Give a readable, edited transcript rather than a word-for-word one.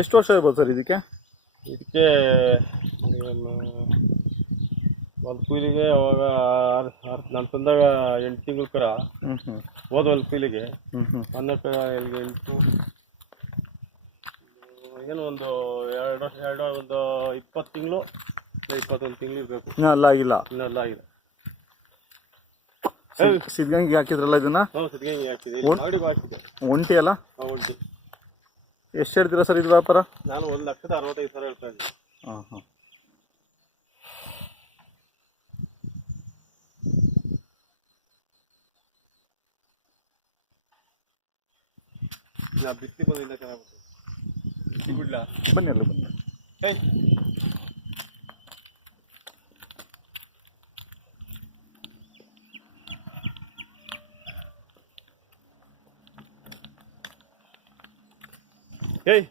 ಎಷ್ಟು ವರ್ಷ ಇರ್ಬೋದು ಸರ್ ಇದಕ್ಕೆ? ಇದಕ್ಕೆ ಒಂದು ಕುಯ್ಲಿಗೆ ಅವಾಗ ನಾನು ತಂದಾಗ 8 ತಿಂಗಳ ಕರ ಹೋದ ಒಂದು ಕುಯ್ಲಿಗೆ 12 8 ಏನು ಒಂದು 20 ತಿಂಗಳು 21 ತಿಂಗಳು ಇರಬೇಕು. ಇನ್ನೂ ಅಲ್ಲ ಆಗಿಲ್ಲ. ಇನ್ನೆಲ್ಲ ಆಗಿದೆ. ಸಿದ್ಧಗಂಗೆ ಹಾಕಿದ್ರಲ್ಲ ಇದನ್ನ? ಸಿದ್ಧಗಂಗೆ ಹಾಕಿದೆ. ಒಂಟಿ ಅಲ್ಲ? ಒಂಟಿ. ಎಷ್ಟು ಹೇಳ್ತೀರಾ ಸರ್ ಇದು ವ್ಯಾಪಾರ? ನಾನು 1,65,000 ಹೇಳ್ತಾ ಇದ್ದೀನಿ. ಹಾಂ ಹಾಂ. ನಾ ಬಿತ್ತಿ ಬಂದಿಲ್ಲ, ಚೆನ್ನಾಗ್ಬಿಟ್ಟು ಬಿತ್ತಿ ಬಿಡ್ಲಾ? ಬನ್ನಿ ಅಲ್ಲ ಬನ್ನಿ. ಏಯ್